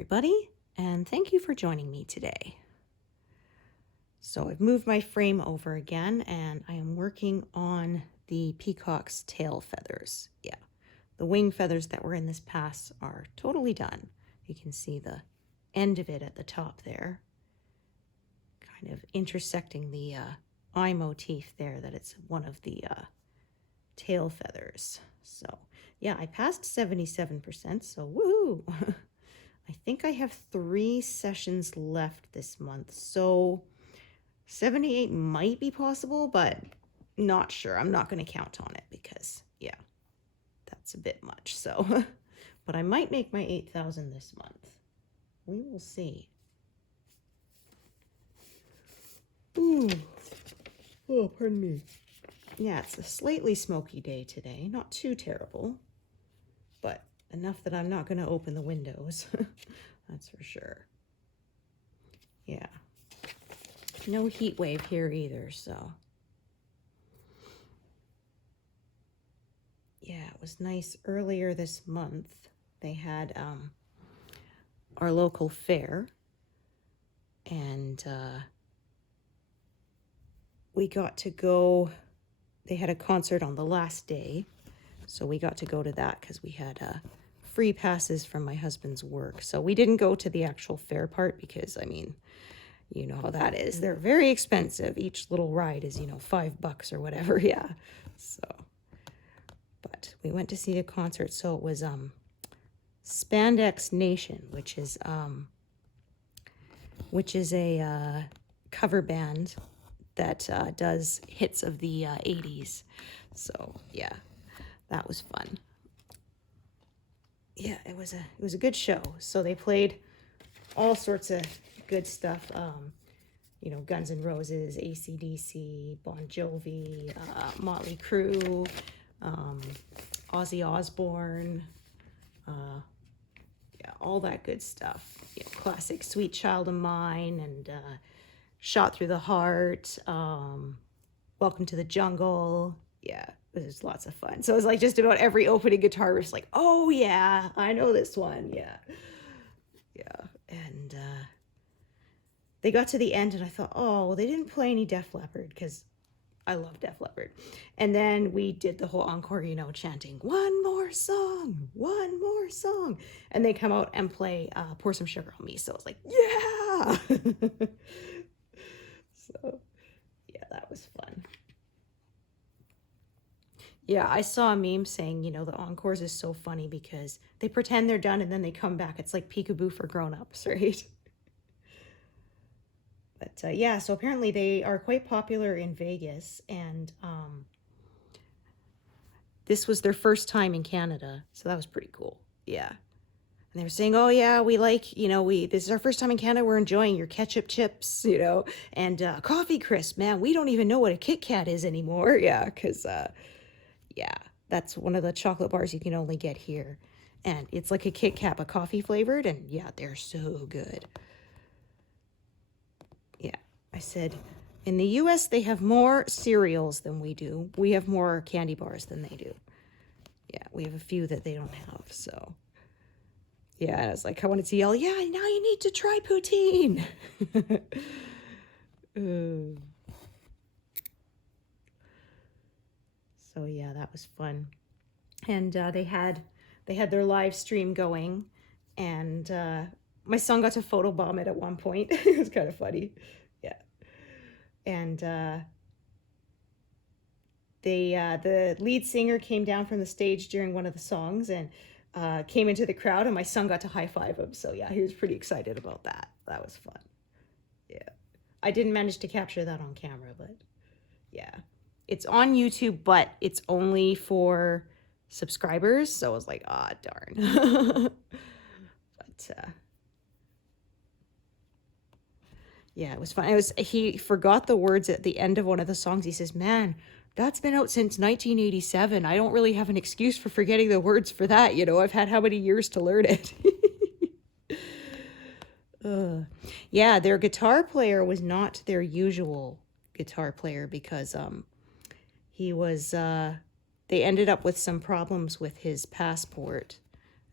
everybody, and thank you for joining me today. So I've moved my frame over again, and I am working on the peacock's tail feathers. Yeah, the wing feathers that were in this pass are totally done. You can see the end of it at the top there, kind of intersecting the eye motif there, that it's one of the tail feathers. So yeah, I passed 77%, so woohoo! I think I have 3 sessions left this month, so 78 might be possible, but not sure. I'm not going to count on it because, yeah, that's a bit much. So, but I might make my 8,000 this month. We will see. Ooh. Oh, pardon me. Yeah, it's a slightly smoky day today. Not too terrible, but enough that I'm not going to open the windows. That's for sure. Yeah. No heat wave here either, so. Yeah, it was nice earlier this month. They had our local fair, and we got to go. They had a concert on the last day, so we got to go to that because we had free passes from my husband's work. So we didn't go to the actual fair part because, I mean, you know how that is. They're very expensive. Each little ride is, $5 or whatever. Yeah. So, but we went to see the concert. So it was Spandex Nation, which is a cover band that does hits of the 80s. So yeah, that was fun. Yeah, it was a good show. So they played all sorts of good stuff. Guns N' Roses, AC/DC, Bon Jovi, Motley Crue, Ozzy Osbourne, yeah, all that good stuff. Classic Sweet Child of Mine and Shot Through the Heart, Welcome to the Jungle. Yeah, it was lots of fun. So it was like just about every opening guitar riff, like, oh yeah, I know this one. Yeah. Yeah. And they got to the end and I thought, oh, well, they didn't play any Def Leppard because I love Def Leppard. And then we did the whole encore, chanting, one more song, one more song. And they come out and play Pour Some Sugar on Me. So I was like, yeah. So, yeah, that was fun. Yeah, I saw a meme saying, the encores is so funny because they pretend they're done and then they come back. It's like peekaboo for grown-ups, right? But yeah, so apparently they are quite popular in Vegas, and this was their first time in Canada, so that was pretty cool. Yeah. And they were saying, oh yeah, we like, this is our first time in Canada, we're enjoying your ketchup chips, and coffee crisp, man, we don't even know what a Kit Kat is anymore. Yeah, because, yeah, that's one of the chocolate bars you can only get here. And it's like a Kit Kat, but coffee flavored, and yeah, they're so good. Yeah, I said, in the US, they have more cereals than we do. We have more candy bars than they do. Yeah, we have a few that they don't have, so. Yeah, I was like, I wanted to yell, yeah, now you need to try poutine. So yeah, that was fun. And they had their live stream going, and my son got to photobomb it at one point. It was kind of funny. Yeah. And the lead singer came down from the stage during one of the songs and came into the crowd, and my son got to high-five him. So yeah, he was pretty excited about that. That was fun. Yeah. I didn't manage to capture that on camera, but yeah. It's on YouTube, but it's only for subscribers. So I was like, ah, darn. But yeah, it was fun. He forgot the words at the end of one of the songs. He says, man, that's been out since 1987. I don't really have an excuse for forgetting the words for that. I've had how many years to learn it? Yeah, their guitar player was not their usual guitar player because he was they ended up with some problems with his passport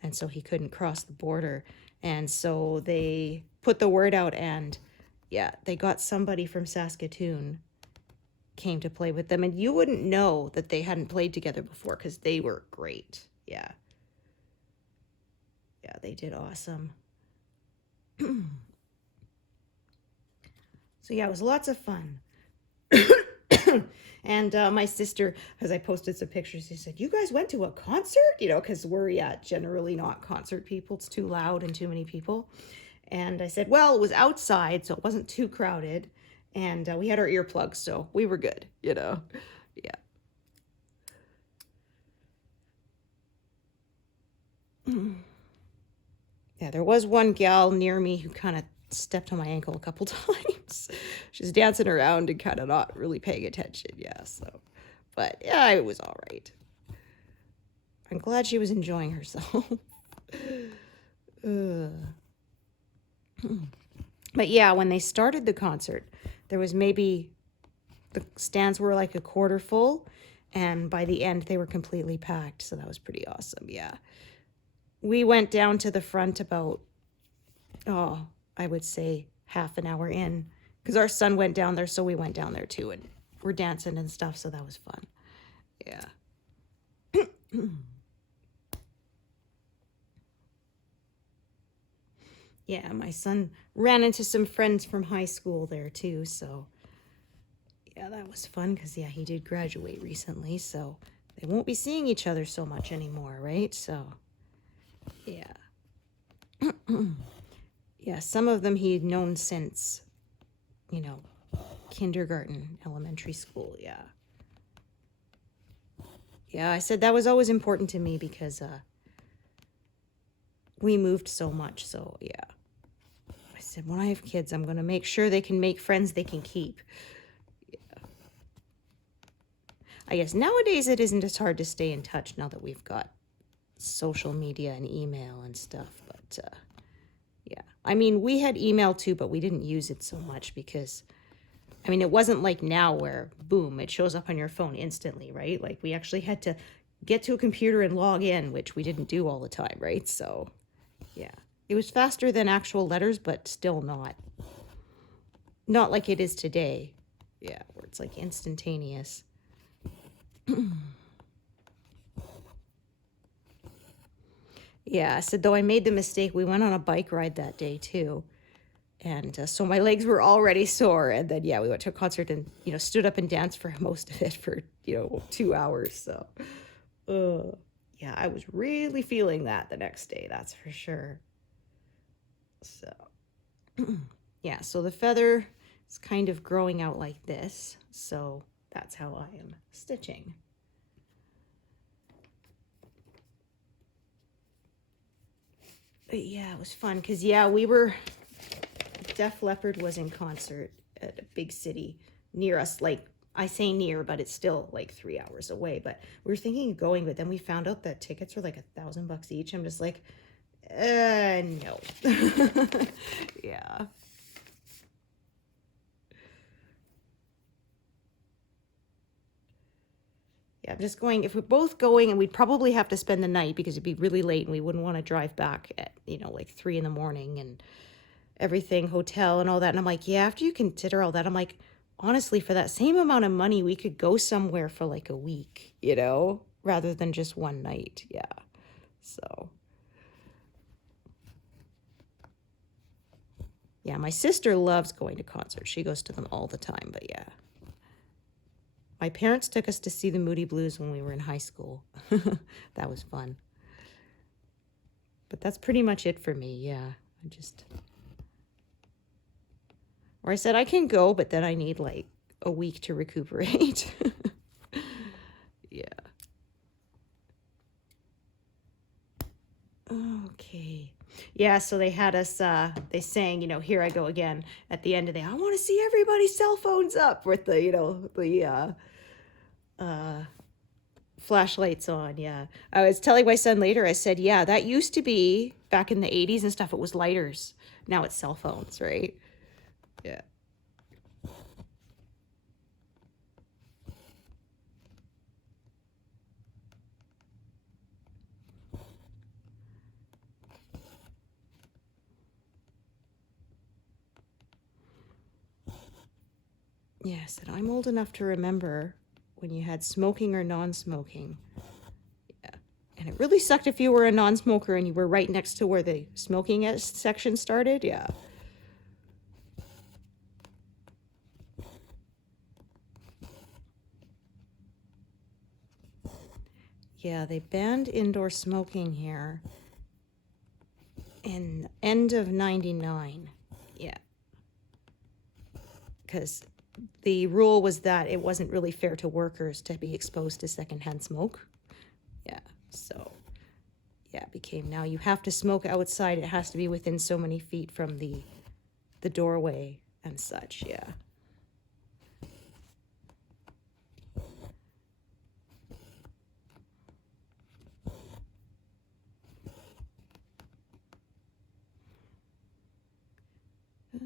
and so he couldn't cross the border. And so they put the word out, and yeah, they got somebody from Saskatoon came to play with them, and you wouldn't know that they hadn't played together before because they were great. Yeah. Yeah, they did awesome. So yeah, it was lots of fun. And my sister, as I posted some pictures, she said, "You guys went to a concert?" You know, because we're, generally not concert people. It's too loud and too many people. And I said, well, it was outside, so it wasn't too crowded. And we had our earplugs, so we were good, Yeah. Yeah, there was one gal near me who kind of stepped on my ankle a couple times. She's dancing around and kind of not really paying attention, yeah, so. But yeah, it was all right. I'm glad she was enjoying herself. But yeah, when they started the concert, there was maybe, the stands were like a quarter full, and by the end they were completely packed, so that was pretty awesome, yeah. We went down to the front about, I would say half an hour in, because our son went down there, so we went down there too, and we're dancing and stuff, so that was fun. Yeah. Yeah, my son ran into some friends from high school there too, so yeah, that was fun because, yeah, he did graduate recently, so they won't be seeing each other so much anymore, right? So, yeah. Yeah, some of them he'd known since, kindergarten, elementary school, yeah. Yeah, I said that was always important to me because we moved so much, so yeah. I said, when I have kids, I'm going to make sure they can make friends they can keep. Yeah. I guess nowadays it isn't as hard to stay in touch now that we've got social media and email and stuff, but yeah. I mean, we had email too, but we didn't use it so much because, I mean, it wasn't like now where, boom, it shows up on your phone instantly, right? Like, we actually had to get to a computer and log in, which we didn't do all the time, right? So, yeah. It was faster than actual letters, but still not like it is today. Yeah, where it's like instantaneous. Yeah, so though I made the mistake, we went on a bike ride that day too. And so my legs were already sore. And then, yeah, we went to a concert and, stood up and danced for most of it for, 2 hours. So, yeah, I was really feeling that the next day. That's for sure. So, yeah, so the feather is kind of growing out like this. So that's how I am stitching. But yeah, it was fun because, yeah, Def Leppard was in concert at a big city near us. Like, I say near, but it's still like 3 hours away. But we were thinking of going, but then we found out that tickets were like $1,000 each. I'm just like, no. Yeah. Yeah, I'm just going, if we're both going, and we'd probably have to spend the night because it'd be really late and we wouldn't want to drive back at, like 3 a.m. and everything, hotel and all that. And I'm like, yeah, after you consider all that, I'm like, honestly, for that same amount of money, we could go somewhere for like a week, rather than just one night. Yeah. So, yeah, my sister loves going to concerts. She goes to them all the time, but yeah. My parents took us to see the Moody Blues when we were in high school. That was fun. But that's pretty much it for me, yeah. Or I said I can go, but then I need like a week to recuperate. Yeah. Okay. Yeah, so they had us, they sang, Here I Go Again at the end of the, I want to see everybody's cell phones up with the, flashlights on, yeah. I was telling my son later, I said, yeah, that used to be, back in the 80s and stuff, it was lighters. Now it's cell phones, right? Yeah. Yes, and I'm old enough to remember when you had smoking or non-smoking. Yeah. And it really sucked if you were a non-smoker and you were right next to where the smoking section started. Yeah. Yeah, they banned indoor smoking here in end of 99. Yeah. Because the rule was that it wasn't really fair to workers to be exposed to secondhand smoke. Yeah, so yeah, it became now you have to smoke outside. It has to be within so many feet from the doorway and such. Yeah.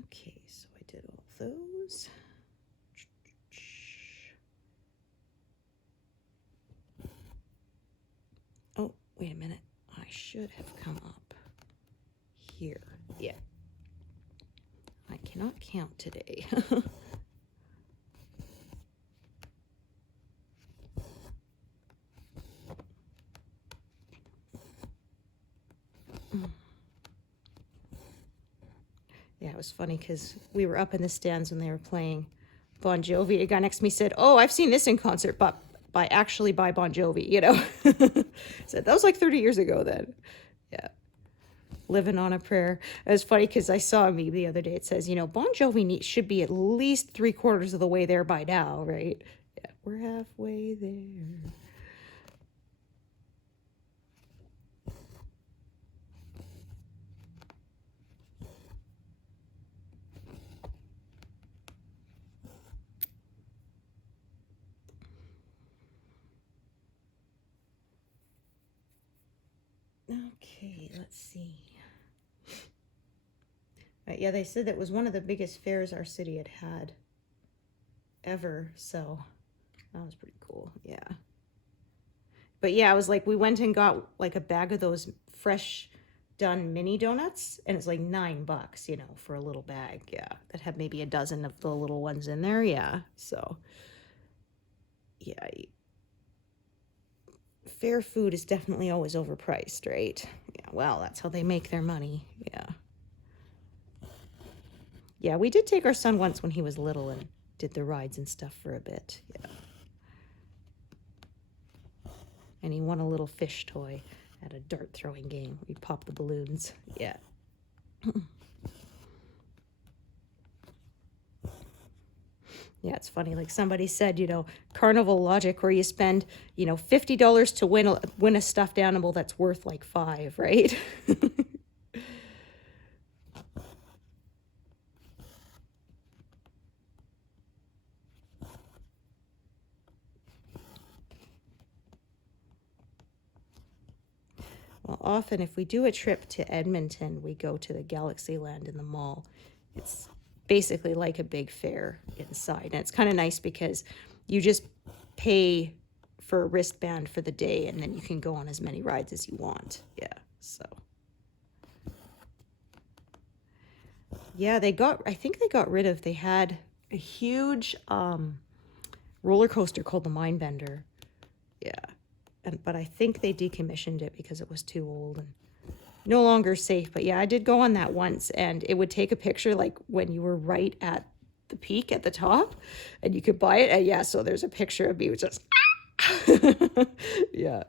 Okay, so I did all those. Oh, wait a minute. I should have come up here. Yeah. I cannot count today. Yeah, it was funny because we were up in the stands when they were playing Bon Jovi. A guy next to me said, "Oh, I've seen this in concert, but by Bon Jovi," you know. Said that was like 30 years ago then. Yeah. Living on a prayer. It was funny because I saw a meme the other day. It says, you know, Bon Jovi should be at least 3/4 of the way there by now, right? Yeah, we're halfway there. Okay, let's see. Yeah, they said that was one of the biggest fairs our city had ever, so that was pretty cool. Yeah. But yeah, I was like, we went and got like a bag of those fresh done mini donuts, and it's like $9, you know, for a little bag. Yeah, that had maybe a dozen of the little ones in there. Yeah, so yeah, fair food is definitely always overpriced, right? Yeah, well, that's how they make their money. Yeah. Yeah, we did take our son once when he was little and did the rides and stuff for a bit. Yeah. And he won a little fish toy at a dart throwing game. We popped the balloons. Yeah. Yeah, it's funny. Like somebody said, you know, carnival logic where you spend, you know, $50 to win a stuffed animal that's worth like $5, right? Well, often if we do a trip to Edmonton, we go to the Galaxyland in the mall. It's basically like a big fair inside. And it's kind of nice because you just pay for a wristband for the day and then you can go on as many rides as you want. Yeah, so. Yeah, I think they got rid of, they had a huge roller coaster called the Mindbender. Yeah. But I think they decommissioned it because it was too old and no longer safe. But yeah, I did go on that once, and it would take a picture like when you were right at the peak at the top, and you could buy it. And yeah, so there's a picture of me with just yeah.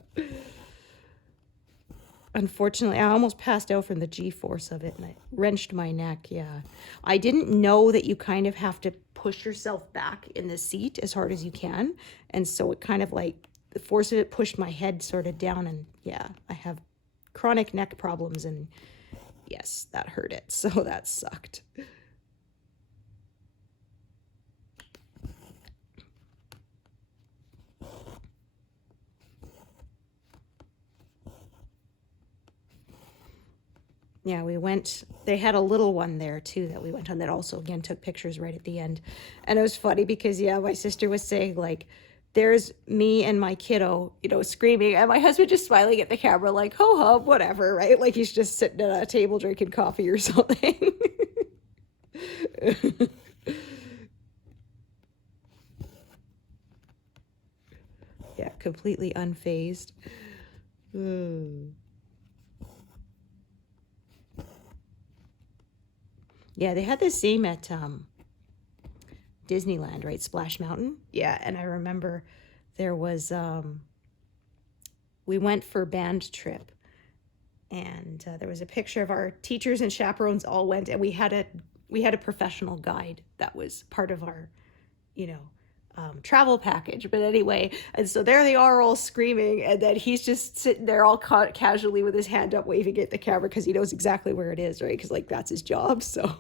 Unfortunately, I almost passed out from the G-force of it, and I wrenched my neck. Yeah, I didn't know that you kind of have to push yourself back in the seat as hard as you can, and so it kind of like the force of it pushed my head sort of down, and yeah, I have chronic neck problems, and yes, that hurt it. So that sucked. Yeah, we went, they had a little one there too that we went on that also again took pictures right at the end. And it was funny because yeah, my sister was saying like, there's me and my kiddo, you know, screaming, and my husband just smiling at the camera like, ho hum, whatever, right? Like he's just sitting at a table drinking coffee or something. completely unfazed. Yeah, they had the same at Disneyland, right? Splash Mountain. Yeah, and I remember there was we went for band trip, and there was a picture of our teachers and chaperones all went, and we had a professional guide that was part of our, you know, travel package. But anyway, and so there they are all screaming, and then he's just sitting there all casually with his hand up waving at the camera because he knows exactly where it is, right? Because like that's his job. So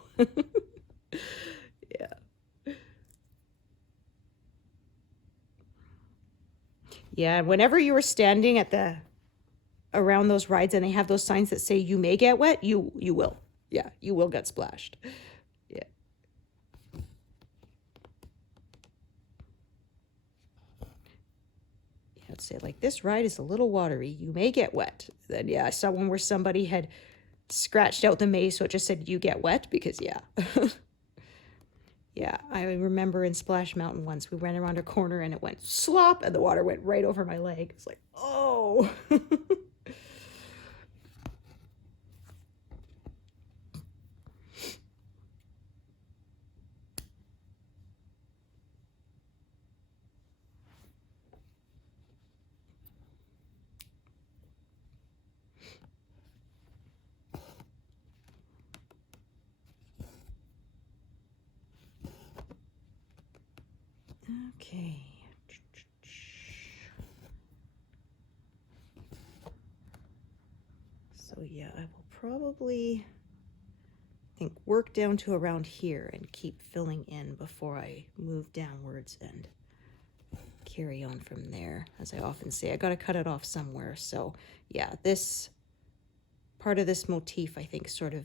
yeah. Yeah, whenever you were standing at the around those rides and they have those signs that say you may get wet, you will. Yeah, you will get splashed. Yeah. Yeah, I'd say like this ride is a little watery. You may get wet. Then yeah, I saw one where somebody had scratched out the may, so it just said you get wet because yeah. Yeah, I remember in Splash Mountain once we went around a corner and it went slop and the water went right over my leg. It's like, oh. Okay. So yeah, I will probably think work down to around here and keep filling in before I move downwards and carry on from there. As I often say, I got to cut it off somewhere. So yeah, this part of this motif I think sort of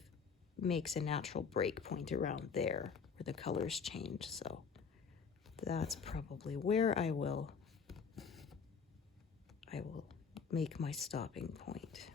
makes a natural break point around there where the colors change. So that's probably where I will make my stopping point.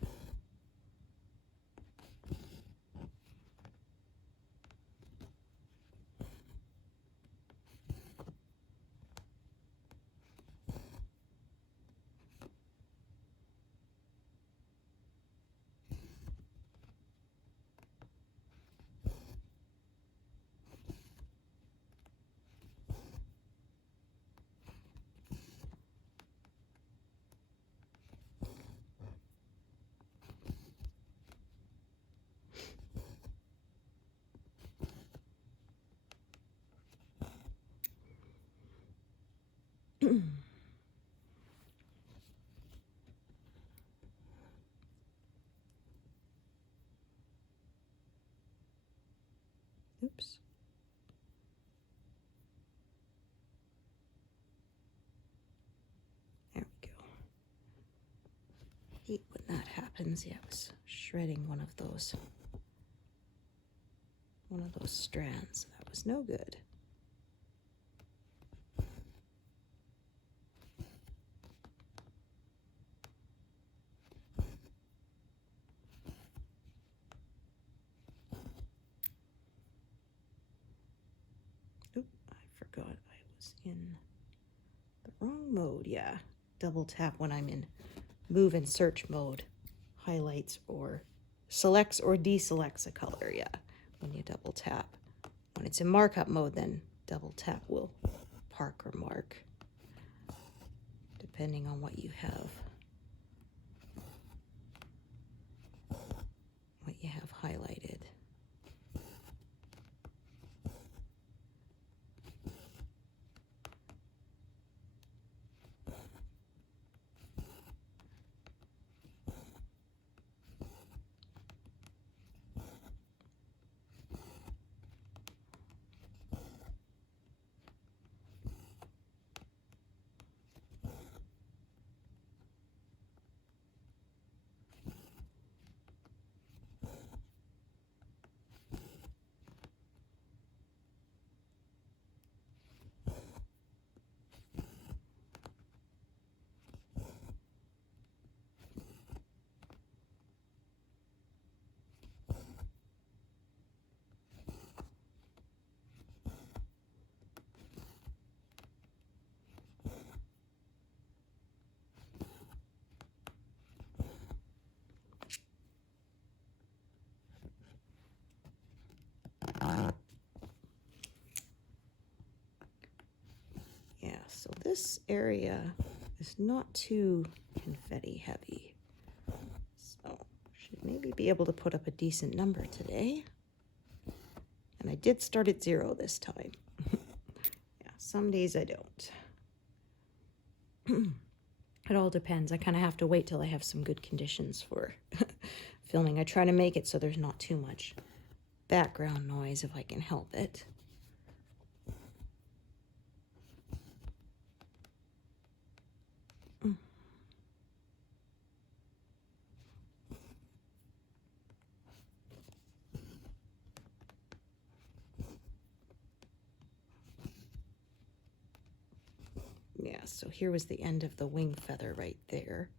Oops. There we go. Hate when that happens. Yeah, I was shredding one of those strands. That was no good. Oop, I forgot I was in the wrong mode. Yeah, double tap when I'm in move and search mode, highlights or selects or deselects a color. Yeah, when you double tap. When it's in markup mode, then double tap will park or mark, depending on what you have highlighted. so this area is not too confetti heavy. So should maybe be able to put up a decent number today. And I did start at 0 this time. Yeah, some days I don't. It all depends. I kind of have to wait till I have some good conditions for filming. I try to make it so there's not too much background noise if I can help it. Yeah, so here was the end of the wing feather right there.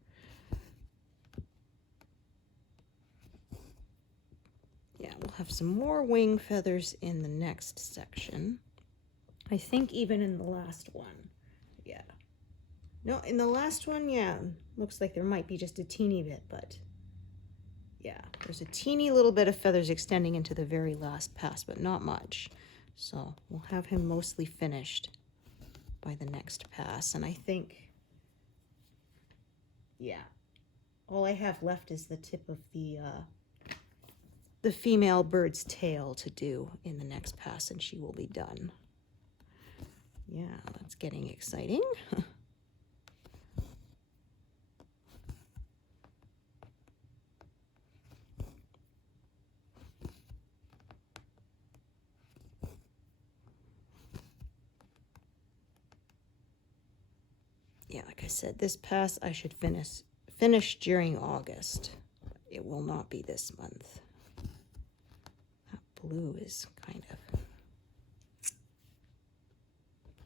Yeah, we'll have some more wing feathers in the next section. I think even in the last one. Yeah. No, in the last one, yeah, looks like there might be just a teeny bit, but yeah, there's a teeny little bit of feathers extending into the very last pass, but not much. So we'll have him mostly finished by the next pass. And I think, yeah, all I have left is the tip of the female bird's tail to do in the next pass, and she will be done. Yeah, that's getting exciting. Yeah, like I said, this pass I should finish during August. It will not be this month. That blue is kind of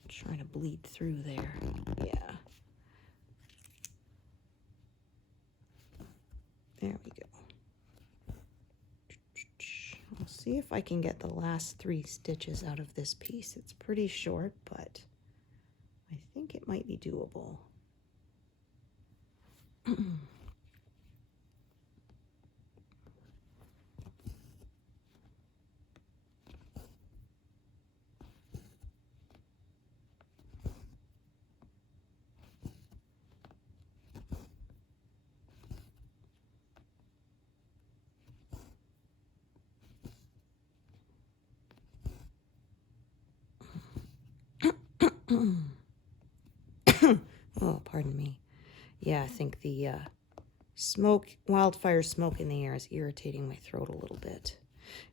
trying to bleed through there. Yeah. There we go. I'll see if I can get the last 3 stitches out of this piece. It's pretty short, but I think it might be doable. Oh, pardon me. Yeah, I think the wildfire smoke in the air is irritating my throat a little bit.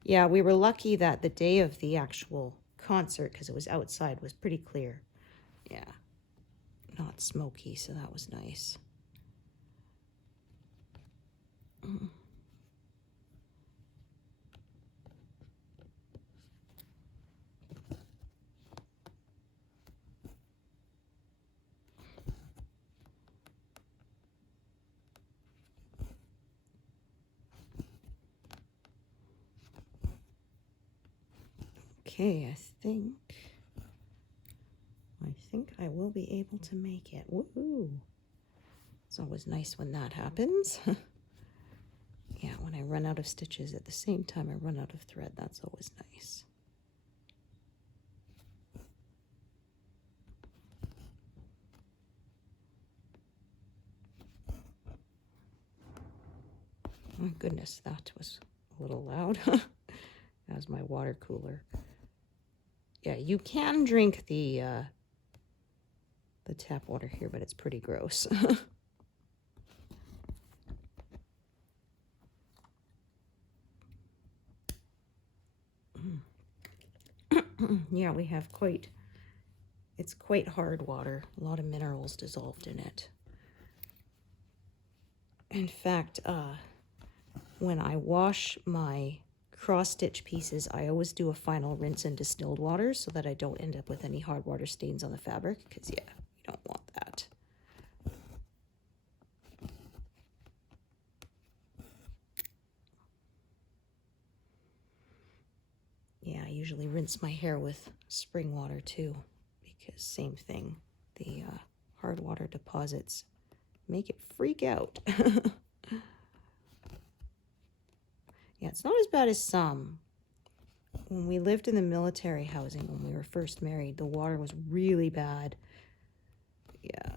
Yeah, we were lucky that the day of the actual concert, because it was outside, was pretty clear. Yeah, not smoky, so that was nice. Okay, I think I will be able to make it. Woohoo! It's always nice when that happens. Yeah, when I run out of stitches at the same time I run out of thread, that's always nice. Oh goodness, that was a little loud. That was my water cooler. Yeah, you can drink the tap water here, but it's pretty gross. Yeah, we have it's quite hard water. A lot of minerals dissolved in it. In fact, when I wash my cross-stitch pieces, I always do a final rinse in distilled water so that I don't end up with any hard water stains on the fabric, because, yeah, you don't want that. Yeah, I usually rinse my hair with spring water, too, because same thing. The hard water deposits make it freak out. Yeah, it's not as bad as some. When we lived in the military housing when we were first married, the water was really bad. Yeah.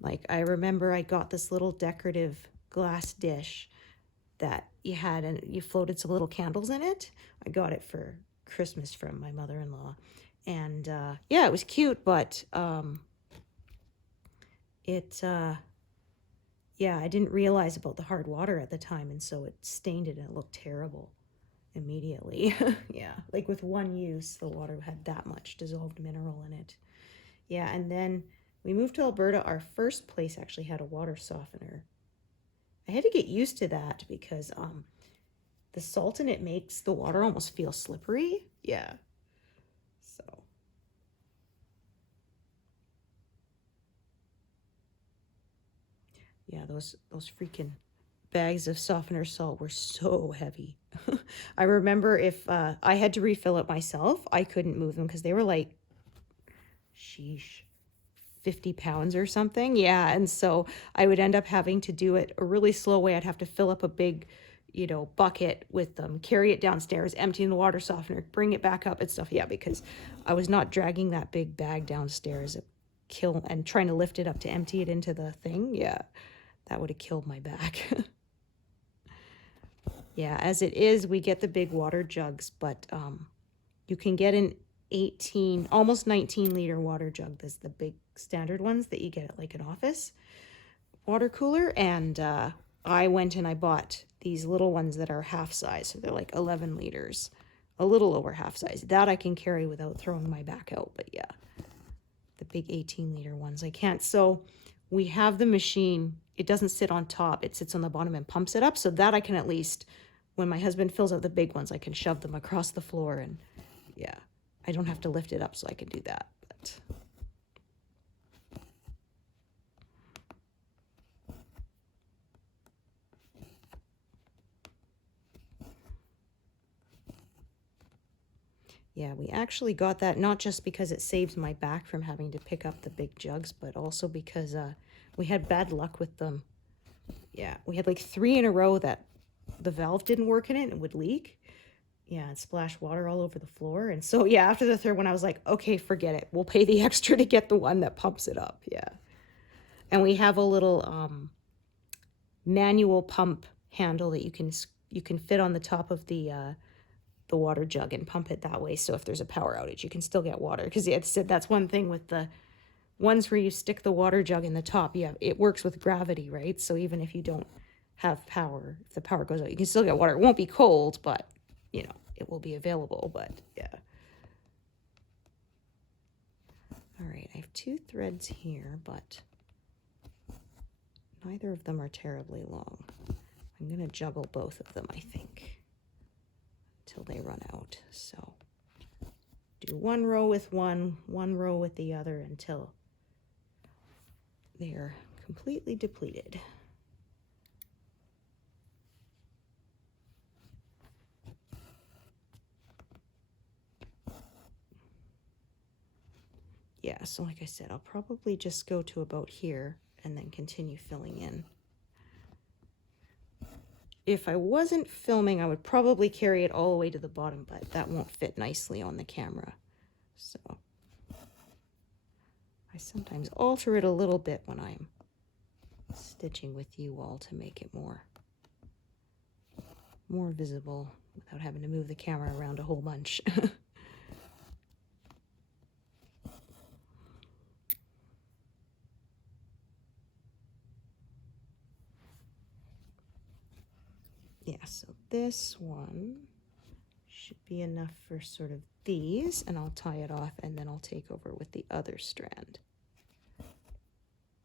Like, I remember I got this little decorative glass dish that you had, and you floated some little candles in it. I got it for Christmas from my mother-in-law. And yeah, it was cute, but yeah, I didn't realize about the hard water at the time, and so it stained it and it looked terrible immediately. Yeah, like with one use, the water had that much dissolved mineral in it. Yeah, and then we moved to Alberta. Our first place actually had a water softener. I had to get used to that because the salt in it makes the water almost feel slippery. Yeah. So yeah, those freaking bags of softener salt were so heavy. I remember if I had to refill it myself, I couldn't move them because they were like, sheesh, 50 pounds or something. Yeah. And so I would end up having to do it a really slow way. I'd have to fill up a big, bucket with them, carry it downstairs, empty in the water softener, bring it back up and stuff. Yeah, because I was not dragging that big bag downstairs and trying to lift it up to empty it into the thing. Yeah, that would have killed my back. Yeah, as it is, we get the big water jugs, but you can get an 18, almost 19-liter water jug. That's the big standard ones that you get at like an office water cooler. And I went and I bought these little ones that are half size. So they're like 11 liters, a little over half size. That I can carry without throwing my back out. But yeah, the big 18-liter ones I can't. So we have the machine. It doesn't sit on top. It sits on the bottom and pumps it up. So that I can at least, when my husband fills out the big ones, I can shove them across the floor. And yeah, I don't have to lift it up, so I can do that. But yeah, we actually got that not just because it saved my back from having to pick up the big jugs, but also because we had bad luck with them. Yeah, we had like 3 in a row that the valve didn't work in it and it would leak. Yeah, and splash water all over the floor. And so, yeah, after the third one, I was like, okay, forget it. We'll pay the extra to get the one that pumps it up. Yeah. And we have a little manual pump handle that you can fit on the top of the water jug and pump it that way. So if there's a power outage, you can still get water. Because that's one thing with the ones where you stick the water jug in the top. Yeah, it works with gravity, right? So even if you don't have power, if the power goes out, you can still get water. It won't be cold, but it will be available. But yeah. All right, I have 2 threads here, but neither of them are terribly long. I'm going to juggle both of them, I think, until they run out. So do 1 row with one row with the other until they're completely depleted. Yeah, so like I said, I'll probably just go to about here and then continue filling in. If I wasn't filming, I would probably carry it all the way to the bottom, but that won't fit nicely on the camera. So I sometimes alter it a little bit when I'm stitching with you all to make it more visible without having to move the camera around a whole bunch. Yeah, so this one should be enough for sort of these, and I'll tie it off and then I'll take over with the other strand.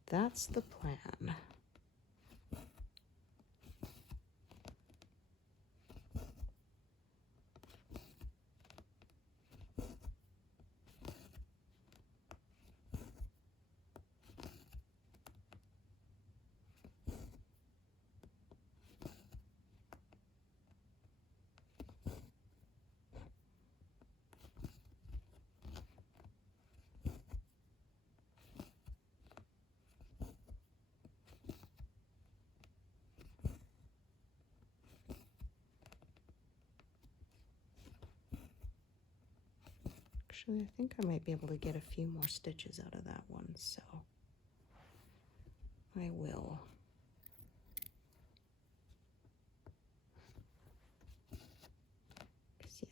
That's the plan. Actually, I think I might be able to get a few more stitches out of that one, so I will. Yeah,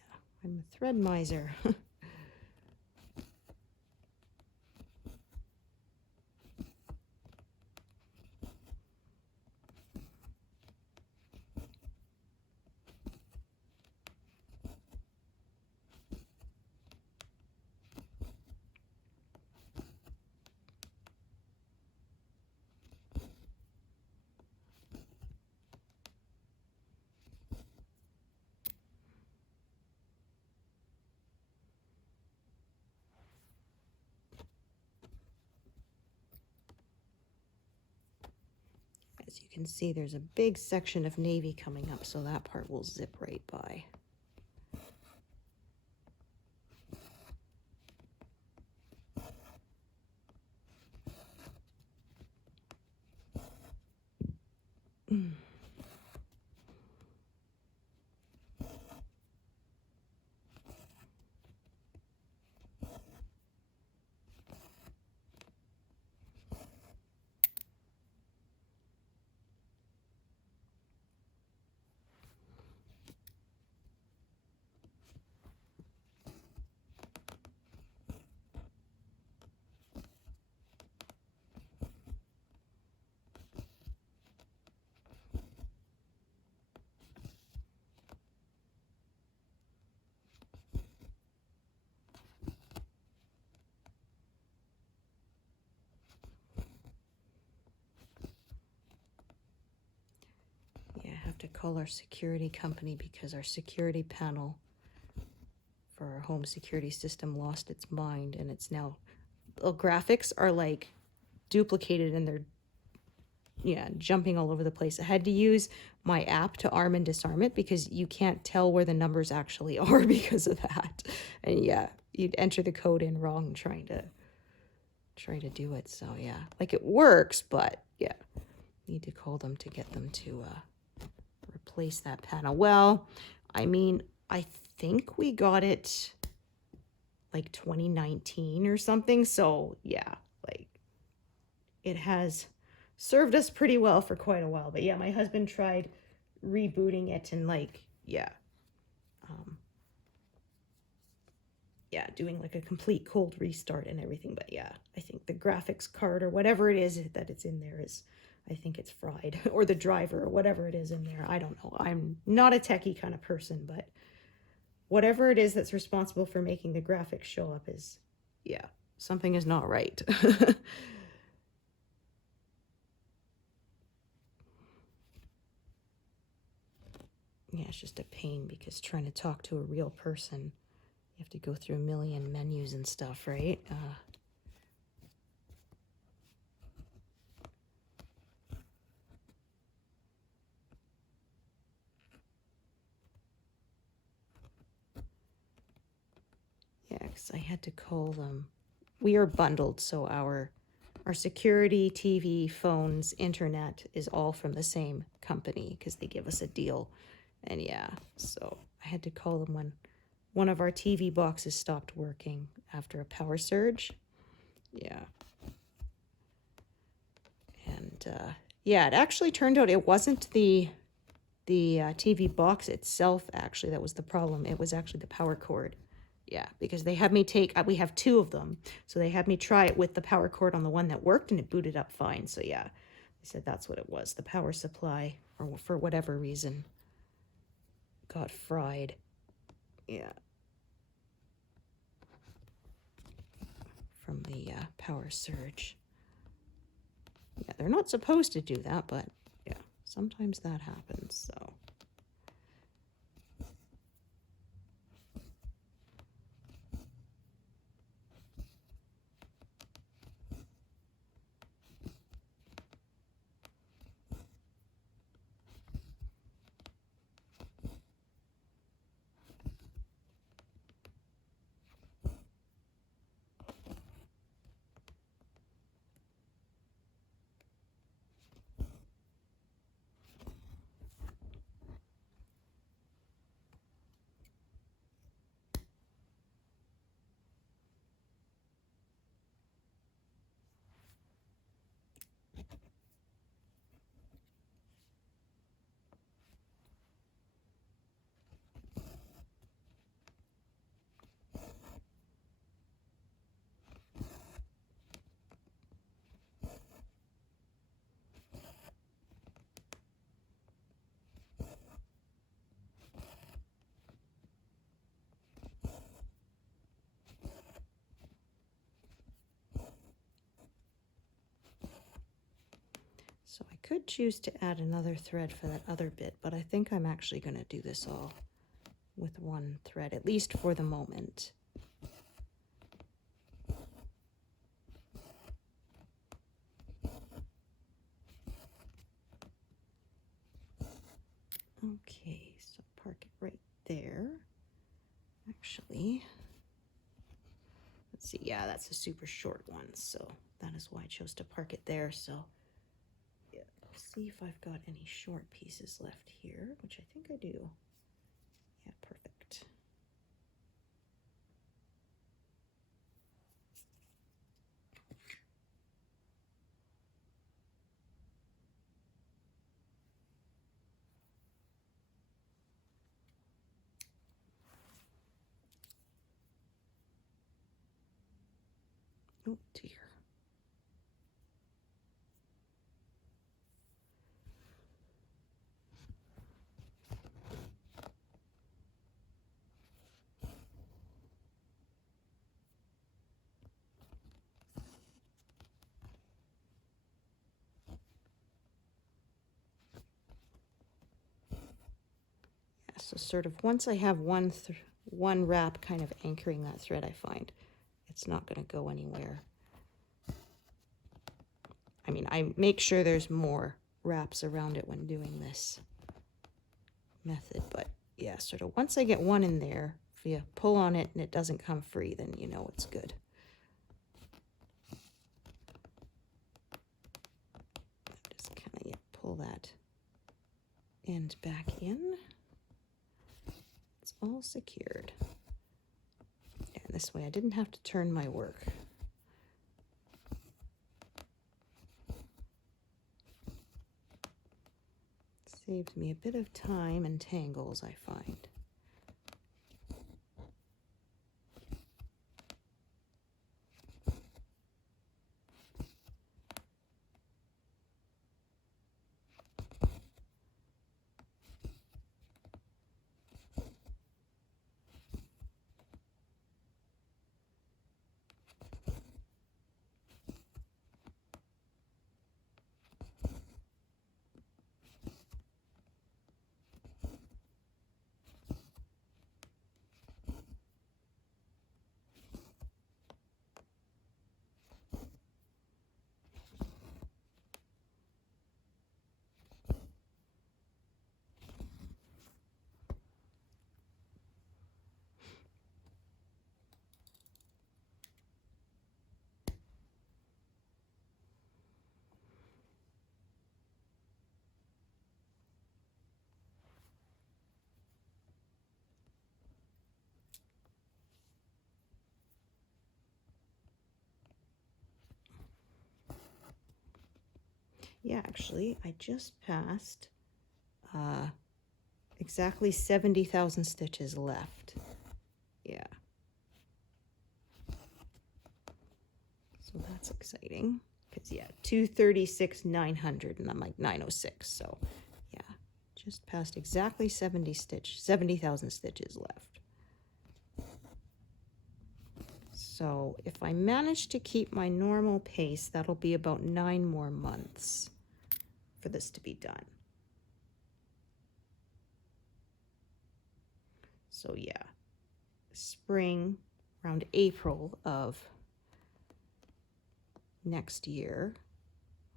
I'm a thread miser. As you can see, there's a big section of navy coming up, so that part will zip right by. Yeah, I have to call our security company because our security panel for our home security system lost its mind, and it's now, the graphics are like duplicated and they're, yeah, jumping all over the place. I had to use my app to arm and disarm it because you can't tell where the numbers actually are because of that. And yeah, you'd enter the code in wrong trying to do it. So yeah, like it works, but yeah, need to call them to get them to replace that panel. Well, I mean, I think we got it like 2019 or something. So yeah, like it has served us pretty well for quite a while. But yeah, my husband tried rebooting it and like, yeah, yeah, doing like a complete cold restart and everything. But yeah, I think the graphics card or whatever it is that it's in there is, I think it's fried, or the driver or whatever it is in there. I don't know. I'm not a techie kind of person, but whatever it is that's responsible for making the graphics show up is, yeah, something is not right. Yeah, it's just a pain because trying to talk to a real person, you have to go through a million menus and stuff, right? Yeah, because I had to call them. We are bundled, so our security, TV, phones, internet is all from the same company because they give us a deal. And yeah, so I had to call them when one of our TV boxes stopped working after a power surge. Yeah. And yeah, it actually turned out it wasn't the TV box itself actually that was the problem. It was actually the power cord. Yeah, because they had me take, we have two of them, so they had me try it with the power cord on the one that worked and it booted up fine. So yeah, they said that's what it was. The power supply, or for whatever reason, got fried. Yeah. From the power surge. Yeah, they're not supposed to do that, but yeah, sometimes that happens, so. could choose to add another thread for that other bit, but I think I'm actually going to do this all with one thread, at least for the moment. Okay, so park it right there. Actually, let's see, yeah, that's a super short one, so that is why I chose to park it there. So yeah, let's see if I've got any short pieces left here, which I think I do. Yeah, perfect. Oh dear. So sort of once I have one wrap kind of anchoring that thread, I find it's not going to go anywhere. I mean, I make sure there's more wraps around it when doing this method, but yeah, sort of once I get one in there, if you pull on it and it doesn't come free, then you know it's good. Just kind of pull that end back in. It's all secured. And this way I didn't have to turn my work. Saves me a bit of time and tangles, I find. Yeah, actually, I just passed exactly 70,000 stitches left. Yeah. So that's exciting. Because, yeah, 236,900, and I'm like 906. So, yeah, just passed exactly 70,000 stitches left. So if I manage to keep my normal pace, that'll be about 9 more months for this to be done. So yeah, spring, around April of next year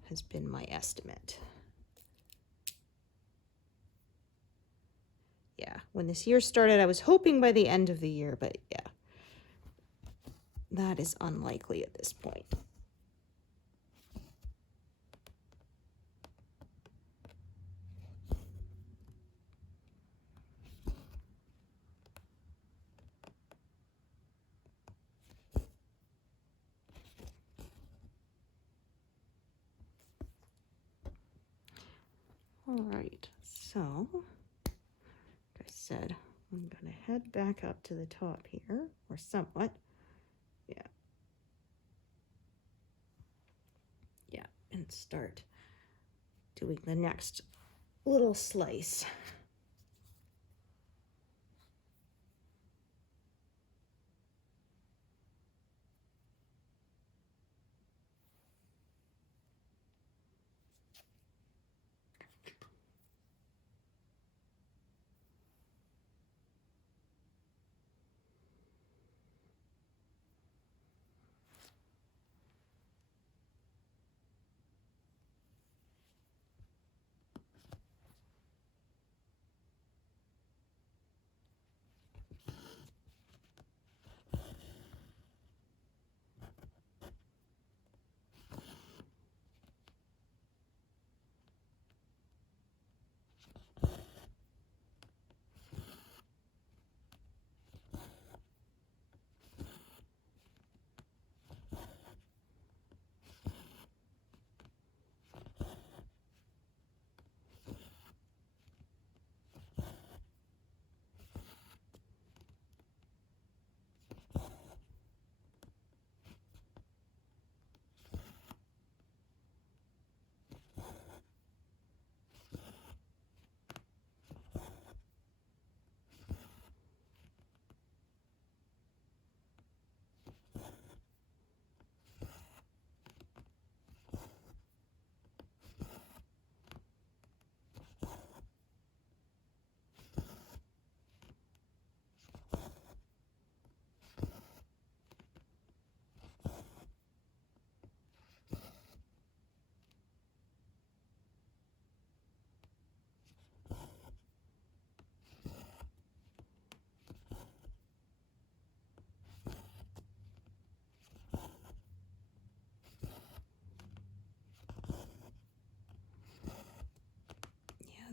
has been my estimate. Yeah, when this year started, I was hoping by the end of the year, but yeah, that is unlikely at this point. All right, so like I said, I'm going to head back up to the top here, or somewhat. Yeah. Yeah, and start doing the next little slice.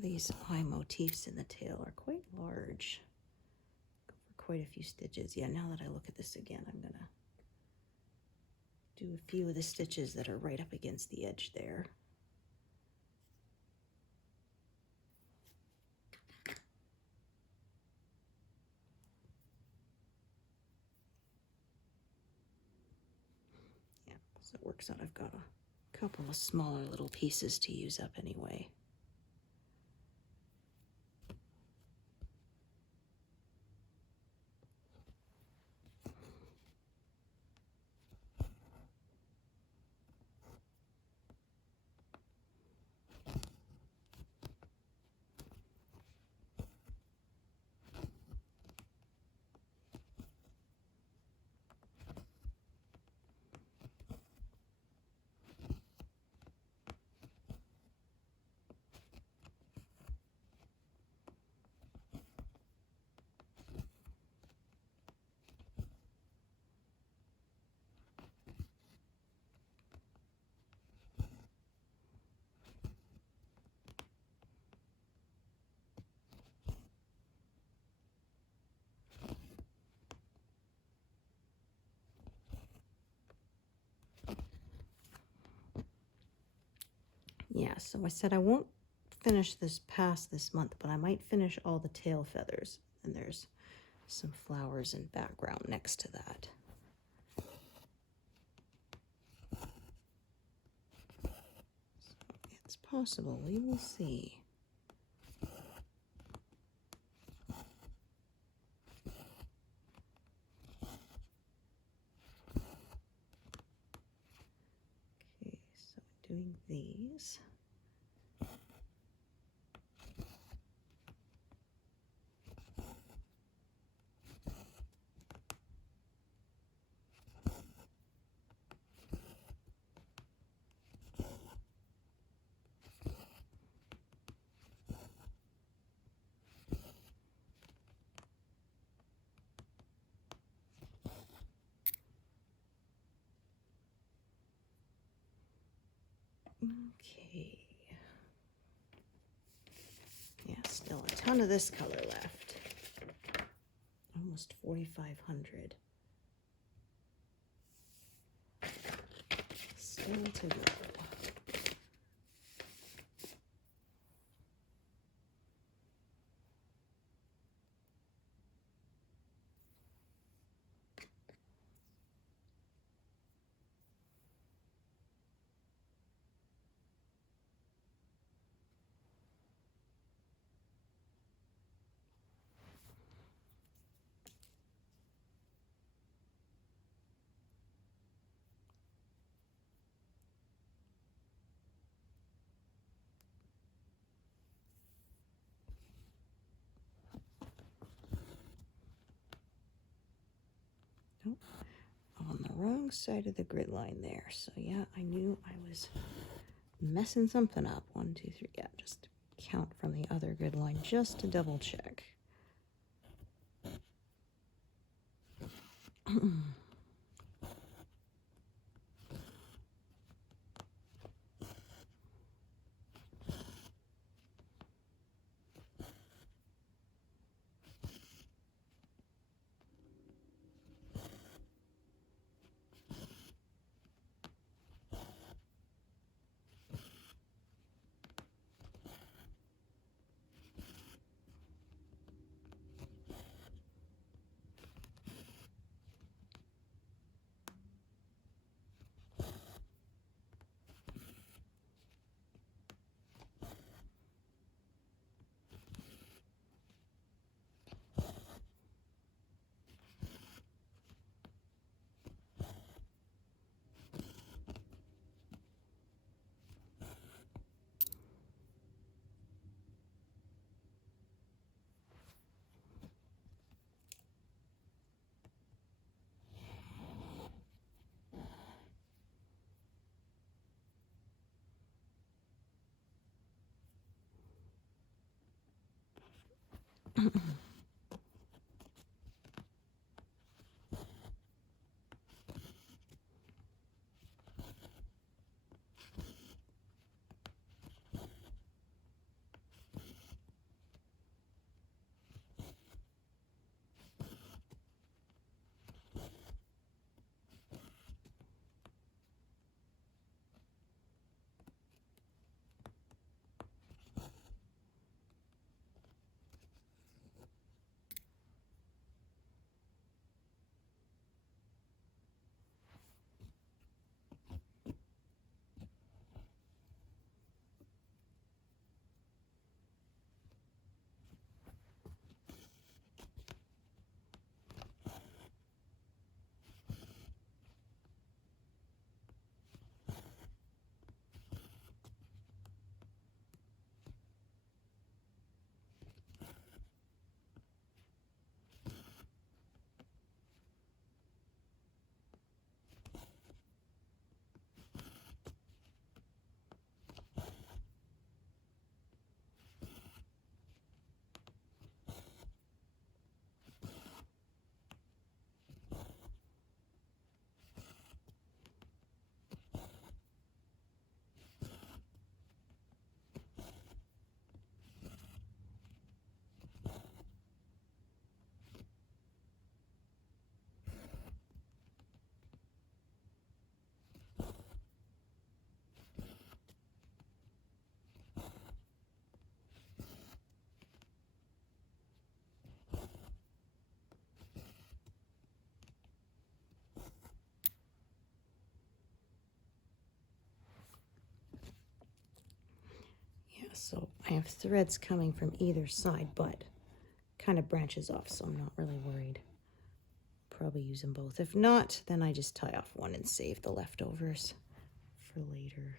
These eye motifs in the tail are quite large. Go for quite a few stitches. Yeah, now that I look at this again, I'm gonna do a few of the stitches that are right up against the edge there. Yeah, so it works out. I've got a couple of smaller little pieces to use up anyway. Yeah, so I said I won't finish this past this month, but I might finish all the tail feathers. And there's some flowers in background next to that. So it's possible. We will see. Okay, so doing these. Okay. Yeah, still a ton of this color left. Almost 4,500. Still to go. Nope. On the wrong side of the grid line there. So yeah, I knew I was messing something up. 1, 2, 3. Yeah, just count from the other grid line just to double check. So I have threads coming from either side, but kind of branches off, so I'm not really worried. Probably use them both. If not, then I just tie off one and save the leftovers for later.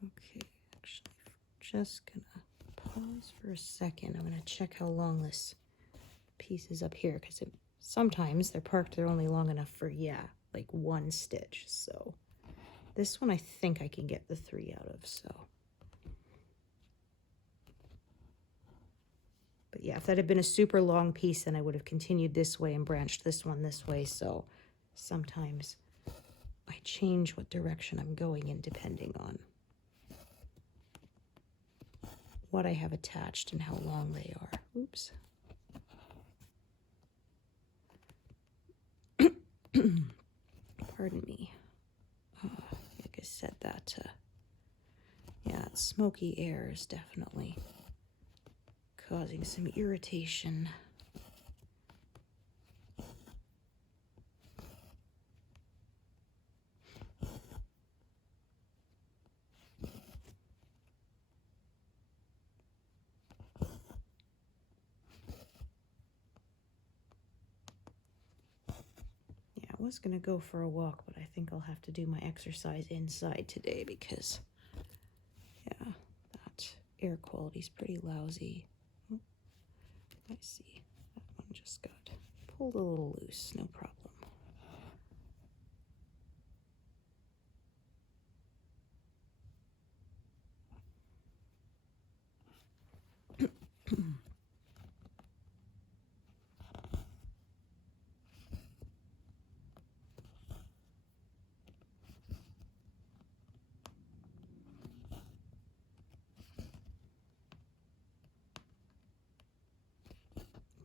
Okay, actually, just gonna pause for a second. I'm gonna check how long this piece is up here, because sometimes they're parked, they're only long enough for, yeah, like one stitch. So this one I think I can get the 3 out of, so. But yeah, if that had been a super long piece, then I would have continued this way and branched this one this way. So sometimes I change what direction I'm going in depending on what I have attached and how long they are. Oops. Pardon me. Like I said, that, yeah, smoky air is definitely causing some irritation. I was going to go for a walk, but I think I'll have to do my exercise inside today because, yeah, that air quality is pretty lousy. Oh, I see. That one just got pulled a little loose. No problem.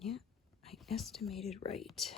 Yeah, I estimated right.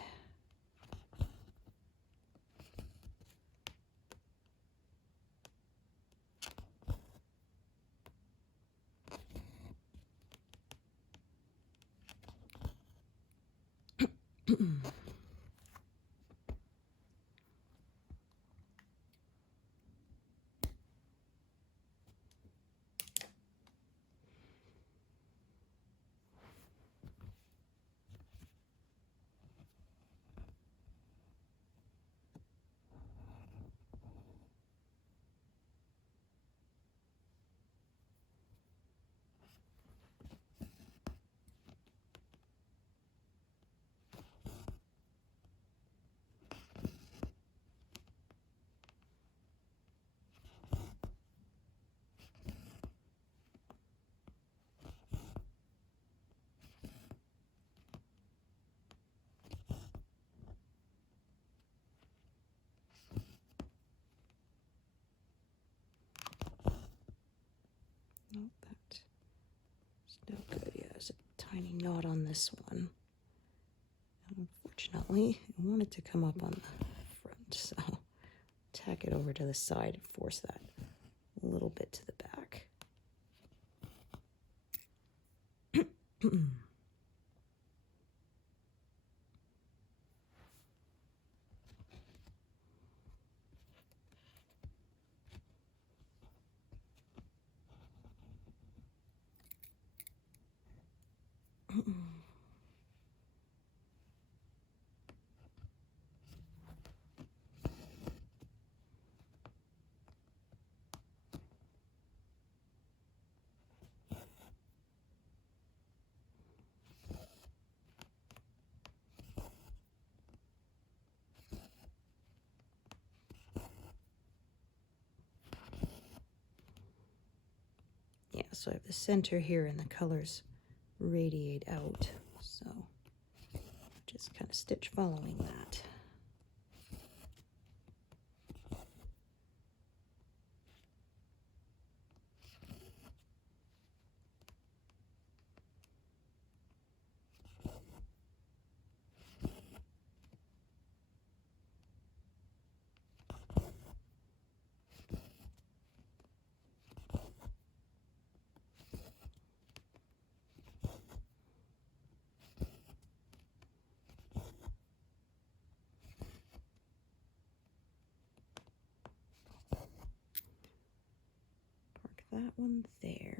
tiny knot on this one. Unfortunately, I wanted to come up on the front, so tack it over to the side and force that a little bit to the back. Yeah, so I have the center here and the colors radiate out, so just kind of stitch following that. That one there.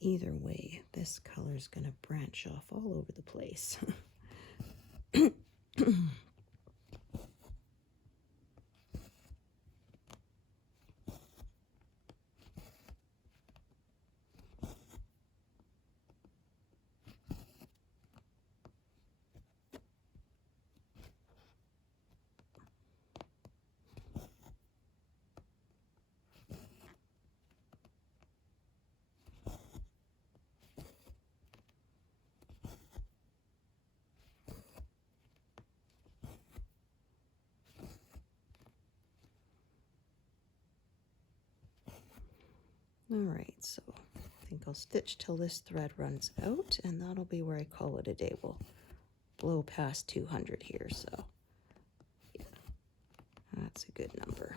Either way, this color is going to branch off all over the place. All right, so I think I'll stitch till this thread runs out, and that'll be where I call it a day. We'll blow past 200 here, so yeah, that's a good number.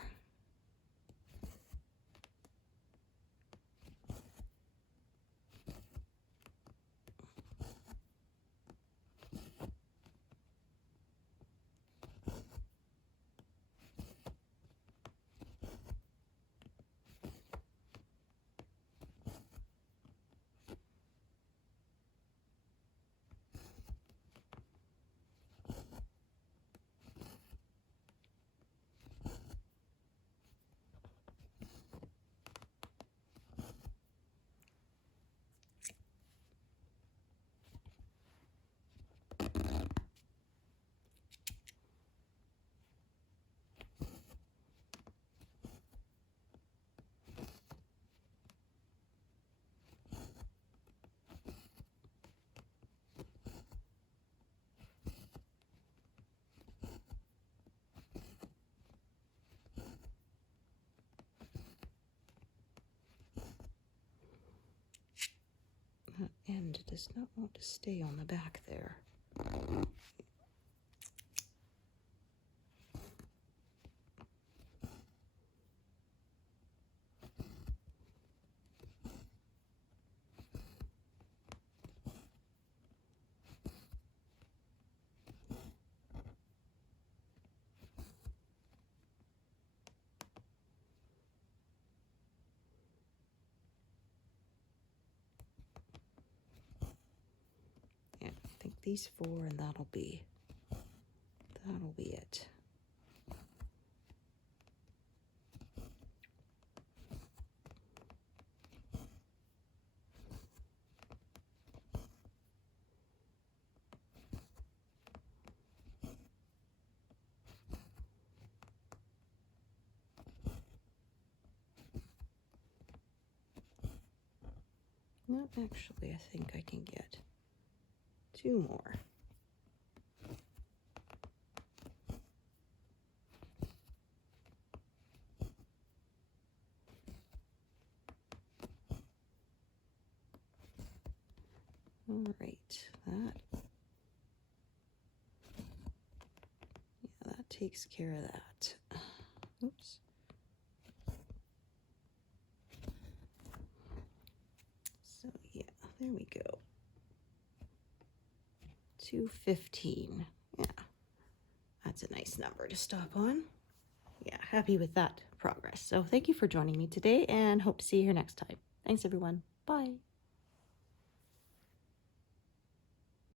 it does not want to stay on the back there. Yeah, I think these 4 and that'll be it. No, actually, I think I can get 2 more. All right, that takes care of that. Oops. So yeah, there we go. 215. Yeah, that's a nice number to stop on. Yeah, happy with that progress. So thank you for joining me today and hope to see you here next time. Thanks everyone. Bye.